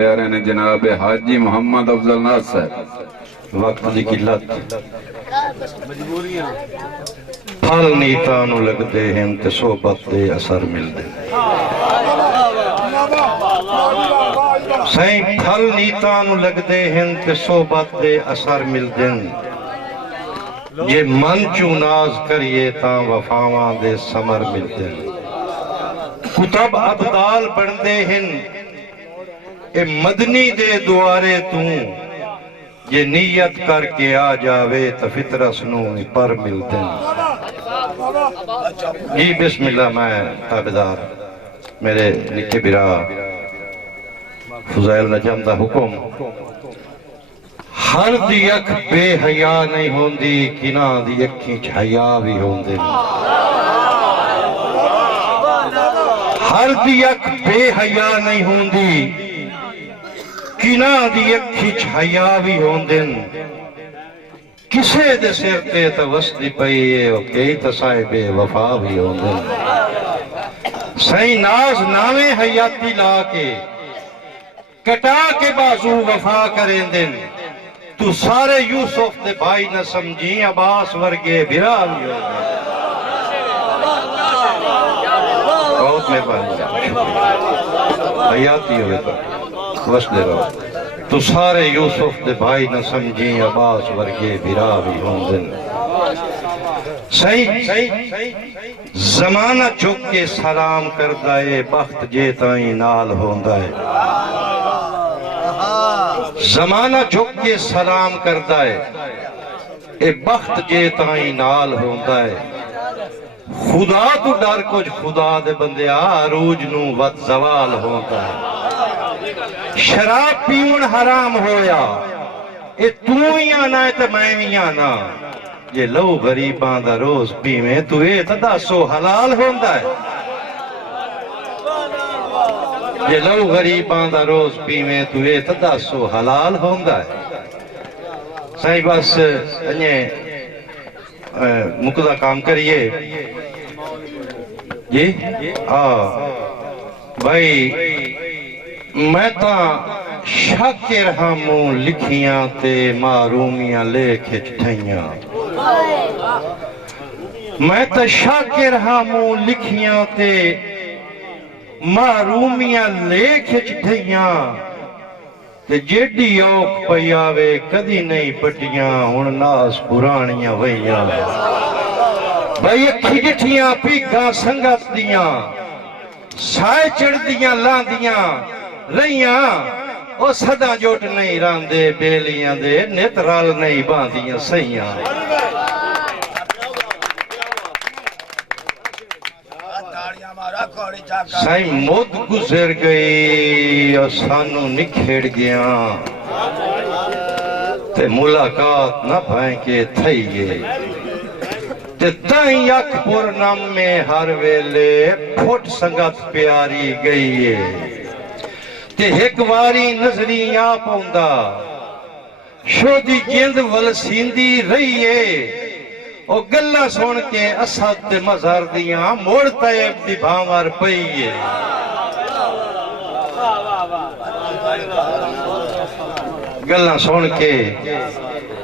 پیارے نے جناب حاجی محمد افضل ناز صاحب وقت دی قلت پھل نیتانو لگ دے ہیں تے صحبت دے اثر مل دے سائیں پھل نیتانو لگ دے ہیں تے صحبت دے اثر مل دے جے من چو ناز کریے تاں وفاواں دے سمر مل دے کتب ابدال بن دے ہیں اے مدنی دے دوارے توں یہ نیت کر کے آ جاوے تو فطرس نو پر مل دیں جی بسم اللہ میں تابدار میرے نکے برا فضائل نجم دا حکم ہر دی اکھ بے حیا نہیں ہوندی کنا دی اکھیں چھیا بھی ہوندے ہر دی اکھ بے حیا نہیں ہوندی کنا دی اکھی چھایا بھی ہوندن کسے دے سر تے توسطی پئیے اور کئی تصائب وفا بھی ہوندن سائیں ناز نامے حیاتی لا کے کٹا کے بازو وفا کریں دن تو سارے یوسف دے بھائی نہ سمجھیں عباس ورگے بھرا بھی ہوندن بہت میں پانی حیاتی ہوئے تو وش دے رہا تو سارے یوسف دے بھائی نہ سمجھیں عباس ورگے بھرا بھی ہوندن صحیح زمانہ چک کے سلام کردہ اے بخت جے تائیں نال ہوندہ ہے زمانہ چک کے سلام کردہ اے بخت جے تائیں نال ہوندہ ہے خدا تو ڈر کچھ خدا دے بندے عروج نو وقت زوال ہوندہ ہے شراب پیون حرام ہویا اے تو ہی آنا ہے تو میں ہی آنا یہ لو غریباں دا روز پیویں تو اے تدا سو حلال ہوندہ ہے یہ لو غریباں دا روز پیویں تو اے تدا سو حلال ہوندہ ہے صحیح بس انہیں مقدہ کام کریے جی بھائی میں تاں شاکر ہموں لکھیاں تے معرومیاں لے کھچ ٹھائیاں میں تاں شاکر ہموں لکھیاں تے معرومیاں لے کھچ ٹھائیاں تے جیڈی اوک پیاوے کدی نہیں پٹیاں ہن ناس پرانیاں ویاں بھائی اکھی جٹھیاں پیگاں سنگت دیاں سائے چڑھ دیاں لاندیاں رہیاں او صدا جوٹ نہیں راندے بیلیاں دے نیترال نہیں باندیاں سیاں سائیں موت گزر گئی اور سانو نکھیڑ گیا تے ملاقات نہ بھائیں کے تھئی گئے تے تائیں یک پورنم میں ہر ویلے پھوٹ سنگت پیاری گئی ہے تے ایک واری نظری آپ ہوندہ شودی جند ولسیندی رہیے او گلہ سون کے اسد تے مزار دیاں موڑ طیب دی بھامار پئیے گلہ سون کے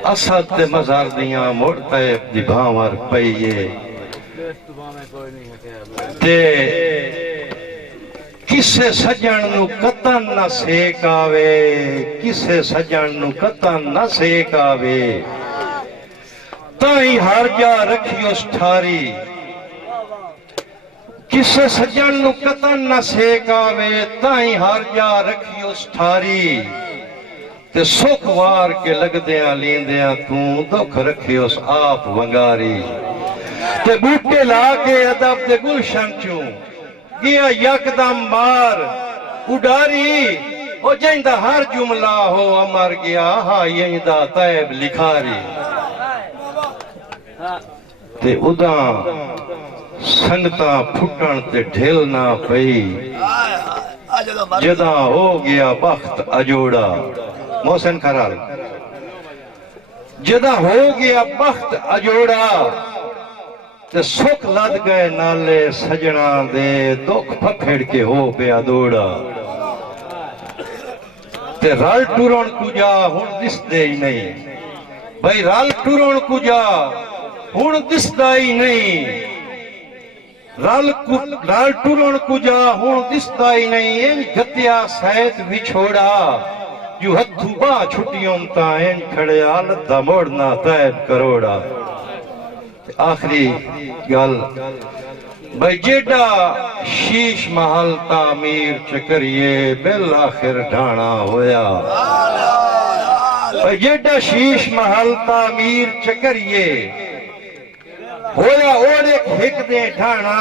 اسد تے مزار دیاں موڑ طیب دی بھامار پئیے تے کسے سجن نو قطن نہ سیک آوے کسے سجن نو قطن نہ سیک آوے تائیں ہر جا رکھی اس ٹھاری کسے سجن نو قطن نہ سیک آوے تائیں ہر جا رکھی اس ٹھاری تے سکھ وار کے لگ دیاں لیندیاں توں دکھ رکھی اس آپ ونگاری تے بوٹے لا کے ادب تے گلشن چوں گیا یکدم مار اڈاری او جائندہ ہر جملہ ہو امر گیا ہاں یہندہ طیب لکھاری تے اداں سنگتاں پھٹن تے ڈھیلنا پئی جداں ہو گیا بخت اجوڑا محسن کھرال جداں ہو گیا بخت اجوڑا تے سکھ لد گئے نالے سجنا دے دکھ پھپھڑ کے ہو پیا دوڑا تے رل ٹرن کجا ہن دسدے ہی نہیں بھائی رل ٹرن کجا ہن دسدا ہی نہیں رل ٹرن کجا ہن دسدا ہی نہیں این گتیا سیت وچھوڑا جو ہتھو باں چھٹیوں تا این کھڑیا لدھا موڑنا تیب کروڑا آخری گل بھائی جیڈا شیش محل تعمیر چکریے بالآخر ڈھانا ہویا بھائی جیڈا شیش محل تعمیر چکریے ہویا اور ایک ہک دے ڈھانا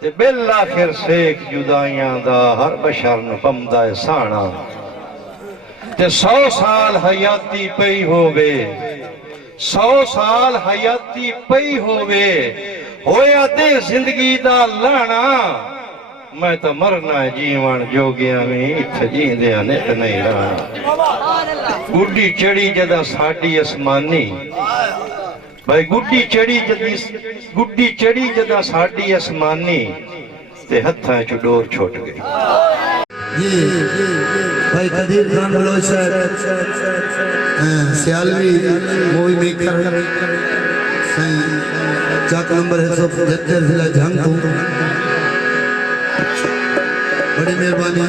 تے بالآخر سیک جدائیاں دا ہر بشر نو بمدہ سانا تے 100 سال حیاتی پئی ہووے 100 سال حیاتی پئی ہووے ہویا دے زندگی دا لانا میں تو مرنا جیوان جوگیاں میں اتھ جیندیاں نت نہیں رہنا گڈی چڑی جدا ساڈی اسمانی بھائی گڈی چڑی جدا ساڈی اسمانی تے ہتھاں چ ڈور چھوٹ گئی بھائی قدیر خان بلوچ صاحب سیالوی موئی میکر چاک نمبر 175 ضلع جھنگ تو بڑی مہربانی